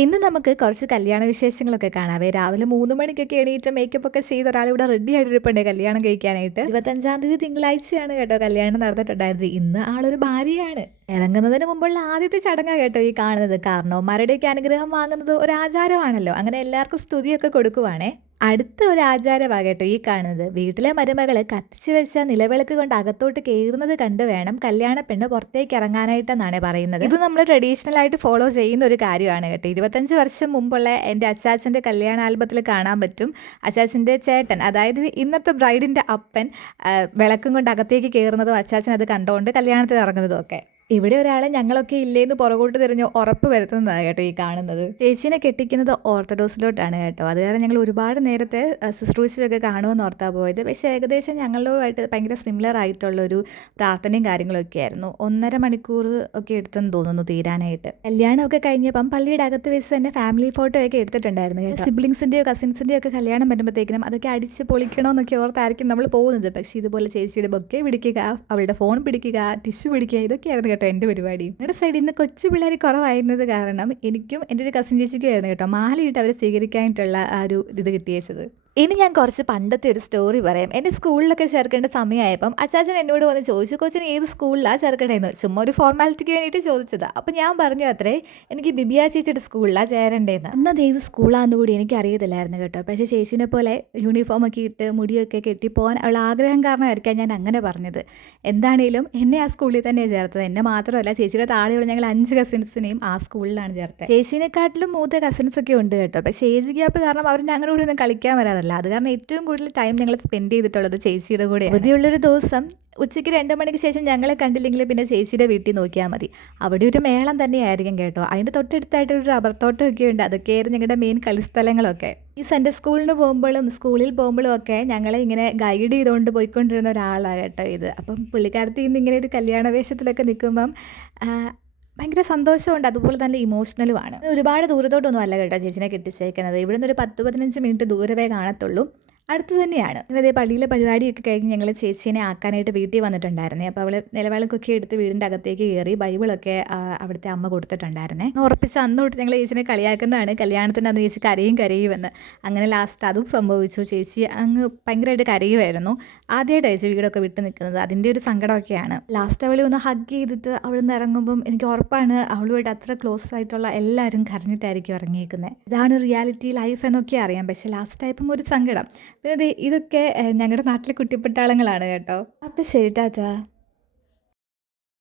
ഇന്ന് നമുക്ക് കുറച്ച് കല്യാണ വിശേഷങ്ങളൊക്കെ കാണാവേ. രാവിലെ 3 മണിക്കൊക്കെ എണീറ്റ് മേക്കപ്പ് ഒക്കെ ചെയ്ത് ഒരാളിവിടെ റെഡി ആയിട്ടിരിപ്പുണ്ട് കല്യാണം കഴിക്കാനായിട്ട്. 25-ാം തീയതി തിങ്കളാഴ്ചയാണ് കേട്ടോ കല്യാണം നടന്നിട്ടുണ്ടായിരുന്നത്. ഇന്ന് ആളൊരു ഭാര്യയാണ്. ഇറങ്ങുന്നതിന് മുമ്പുള്ള ആദ്യത്തെ ചടങ്ങാണ് കേട്ടോ ഈ കാണുന്നത്. കാരണവന്മാരുടെയൊക്കെ അനുഗ്രഹം വാങ്ങുന്നത് ഒരു ആചാരമാണല്ലോ. അങ്ങനെ എല്ലാവർക്കും സ്തുതിയൊക്കെ കൊടുക്കുവാണേ. അടുത്ത ഒരു ആചാരമാണ് കേട്ടോ ഈ കാണുന്നത്. വീട്ടിലെ മരുമകള് കത്തിച്ചു വെച്ച നിലവിളക്ക് കൊണ്ട് അകത്തോട്ട് കയറുന്നത് കണ്ട് വേണം കല്യാണ പെണ്ണ് പുറത്തേക്ക് ഇറങ്ങാനായിട്ടെന്നാണ് പറയുന്നത്. ഇത് നമ്മൾ ട്രഡീഷണൽ ആയിട്ട് ഫോളോ ചെയ്യുന്ന ഒരു കാര്യമാണ് കേട്ടോ. 25 വർഷം മുമ്പുള്ള എൻ്റെ അച്ചാച്ചൻ്റെ കല്യാണ ആൽബത്തിൽ കാണാൻ പറ്റും. അച്ചാച്ചൻ്റെ ചേട്ടൻ, അതായത് ഇന്നത്തെ ബ്രൈഡിൻ്റെ അപ്പൻ, വിളക്കും കൊണ്ട് അകത്തേക്ക് കയറുന്നതും അച്ചാച്ചൻ അത് കണ്ടുകൊണ്ട് കല്യാണത്തിൽ ഇറങ്ങുന്നതും ഒക്കെ. ഇവിടെ ഒരാളെ ഞങ്ങളൊക്കെ ഇല്ലേന്ന് പുറകോട്ട് തിരിഞ്ഞ് ഉറപ്പ് വരുത്തുന്നതാണ് കേട്ടോ ഈ കാണുന്നത്. ചേച്ചീനെ കെട്ടിക്കുന്നത് ഓർത്തഡോക്സിലോട്ടാണ് കേട്ടോ. അത് കാരണം ഞങ്ങൾ ഒരുപാട് നേരത്തെ ശുശ്രൂഷയൊക്കെ കാണുമെന്ന് ഓർത്താ പോയത്. പക്ഷേ ഏകദേശം ഞങ്ങളുമായിട്ട് ഭയങ്കര സിമിലർ ആയിട്ടുള്ളൊരു പ്രാർത്ഥനയും കാര്യങ്ങളൊക്കെ ആയിരുന്നു. 1.5 മണിക്കൂർ ഒക്കെ എടുത്തെന്ന് തോന്നുന്നു തീരാനായിട്ട്. കല്യാണമൊക്കെ കഴിഞ്ഞപ്പം പള്ളിയുടെ അകത്ത് വെച്ച് തന്നെ ഫാമിലി ഫോട്ടോ ഒക്കെ എടുത്തിട്ടുണ്ടായിരുന്നു കേട്ടോ. സിബ്ലിങ്സിൻ്റെയോ കസിൻസിൻ്റെയോ ഒക്കെ കല്യാണം വരുമ്പോഴത്തേക്കിനും അതൊക്കെ അടിച്ച് പൊളിക്കണമെന്നൊക്കെ ഓർത്തായിരിക്കും നമ്മൾ പോകുന്നത്. പക്ഷേ ഇതുപോലെ ചേച്ചിയുടെ ബൊക്കെ പിടിക്കുക, അവളുടെ ഫോൺ പിടിക്കുക, ടിഷ്യൂ പിടിക്കുക, ഇതൊക്കെയായിരുന്നു കേട്ടോ എൻ്റെ പരിപാടി. ഞങ്ങളുടെ സൈഡിൽ നിന്ന് കൊച്ചു പിള്ളേർ കുറവായിരുന്നത് കാരണം എനിക്കും എൻ്റെ ഒരു കസിൻ ചേച്ചിക്കും ആയിരുന്നു കേട്ടോ മാലയിട്ട് അവരെ സ്വീകരിക്കാനായിട്ടുള്ള ആ ഒരു ഇത് കിട്ടിയത്. ഇനി ഞാൻ കുറച്ച് പണ്ടത്തെ ഒരു സ്റ്റോറി പറയാം. എൻ്റെ സ്കൂളിലൊക്കെ ചേർക്കേണ്ട സമയമായപ്പം അച്ചാച്ചൻ എന്നോട് വന്ന് ചോദിച്ചു, കൊച്ചിന് ഏത് സ്കൂളിലാണ് ചേർക്കേണ്ടതെന്ന്. ചുമ്മാ ഒരു ഫോർമാലിറ്റിക്ക് വേണ്ടിയിട്ട് ചോദിച്ചതാണ്. അപ്പം ഞാൻ പറഞ്ഞു അത്രേ, എനിക്ക് ബിബിയ ചേച്ചിയുടെ സ്കൂളിലാണ് ചേരേണ്ടതെന്ന്. അന്നത് ഏത് സ്കൂളാണെന്ന് കൂടി എനിക്ക് അറിയത്തില്ലായിരുന്നു കേട്ടോ. പക്ഷേ ചേച്ചീനെ പോലെ യൂണിഫോമൊക്കെ ഇട്ട് മുടിയൊക്കെ കെട്ടിപ്പോകാൻ ഉള്ള ആഗ്രഹം കാരണമായിരിക്കാം ഞാൻ അങ്ങനെ പറഞ്ഞത്. എന്താണേലും എന്നെ ആ സ്കൂളിൽ തന്നെ ചേർത്തത്. എന്നെ മാത്രമല്ല, ചേച്ചിയുടെ താഴെയുള്ള ഞങ്ങൾ 5 കസിൻസിനെയും ആ സ്കൂളിലാണ് ചേർത്തത്. ചേച്ചീനെക്കാട്ടിലും മൂത്ത കസിൻസൊക്കെ ഉണ്ട് കേട്ടോ. പക്ഷേ ഏജ് ഗ്യാപ്പ് കാരണം അവർ ഞങ്ങളുടെ കൂടെ ഒന്നും കളിക്കാൻ വരാതെ. അത് കാരണം ഏറ്റവും കൂടുതൽ ടൈം ഞങ്ങൾ സ്പെൻഡ് ചെയ്തിട്ടുള്ളത് ചേച്ചിയുടെ കൂടെ. അവധിയുള്ളൊരു ദിവസം ഉച്ചയ്ക്ക് 2 മണിക്ക് ശേഷം ഞങ്ങളെ കണ്ടില്ലെങ്കിൽ പിന്നെ ചേച്ചിയുടെ വീട്ടിൽ നോക്കിയാൽ മതി. അവിടെ ഒരു മേളം തന്നെയായിരിക്കും കേട്ടോ. അതിൻ്റെ തൊട്ടടുത്തായിട്ട് ഒരു റബ്ബർ തോട്ടമൊക്കെ ഉണ്ട്. അതൊക്കെയായിരുന്നു ഞങ്ങളുടെ മെയിൻ കളിസ്ഥലങ്ങളൊക്കെ. ഈ സെൻട്രൽ സ്കൂളിന് പോകുമ്പോഴും സ്കൂളിൽ പോകുമ്പോഴും ഒക്കെ ഞങ്ങളെ ഇങ്ങനെ ഗൈഡ് ചെയ്തുകൊണ്ട് പോയിക്കൊണ്ടിരുന്ന ഒരാളാണ് കേട്ടോ ഇത്. അപ്പം പുള്ളിക്കാരത്തിൽ നിന്ന് ഇങ്ങനെ ഒരു കല്യാണ വേഷത്തിലൊക്കെ നിൽക്കുമ്പം ഭയങ്കര സന്തോഷമുണ്ട്, അതുപോലെ തന്നെ ഇമോഷണലുമാണ്. ഒരുപാട് ദൂരത്തോട്ടൊന്നും അല്ല കേട്ടോ ചേച്ചിനെ കെട്ടിച്ചേക്കുന്നത്. ഇവിടെ നിന്ന് ഒരു 10-15 മിനിറ്റ് ദൂരവേ കാണത്തുള്ളൂ. അടുത്ത് തന്നെയാണ്. അതേ പള്ളിയിലെ പരിപാടിയൊക്കെ കഴിഞ്ഞ് ഞങ്ങൾ ചേച്ചീനെ ആക്കാനായിട്ട് വീട്ടിൽ വന്നിട്ടുണ്ടായിരുന്നേ. അപ്പോൾ അവൾ നിലവിളക്കൊക്കെ എടുത്ത് വീടിൻ്റെ അകത്തേക്ക് കയറി ബൈബിളൊക്കെ അവിടുത്തെ അമ്മ കൊടുത്തിട്ടുണ്ടായിരുന്നേ. ഉറപ്പിച്ച് അന്ന് തൊട്ട് ഞങ്ങൾ ചേച്ചിനെ കളിയാക്കുന്നതാണ്, കല്യാണത്തിൻ്റെ അന്ന് ചേച്ചി കരയുമെന്ന്. അങ്ങനെ ലാസ്റ്റ് അതും സംഭവിച്ചു. ചേച്ചി അങ്ങ് ഭയങ്കരമായിട്ട് കരയുമായിരുന്നു. ആദ്യമായിട്ട് ചേച്ചി വീടൊക്കെ വിട്ട് നിൽക്കുന്നത്, അതിൻ്റെ ഒരു സങ്കടമൊക്കെയാണ്. ലാസ്റ്റ് അവളെ ഒന്ന് ഹഗ് ചെയ്തിട്ട് അവിടെ നിന്ന് ഇറങ്ങുമ്പം എനിക്ക് ഉറപ്പാണ് അവളുമായിട്ട് അത്ര ക്ലോസ് ആയിട്ടുള്ള എല്ലാവരും കരഞ്ഞിട്ടായിരിക്കും ഇറങ്ങിയേക്കുന്നത്. ഇതാണ് റിയാലിറ്റി ലൈഫ് എന്നൊക്കെ അറിയാം. പക്ഷേ ലാസ്റ്റ് ആയപ്പം ഒരു സങ്കടം. പിന്നെ ഇതൊക്കെ ഞങ്ങളുടെ നാട്ടിലെ കുട്ടിപ്പട്ടാളങ്ങളാണ് കേട്ടോ. അപ്പം ശരി, ടാറ്റാ.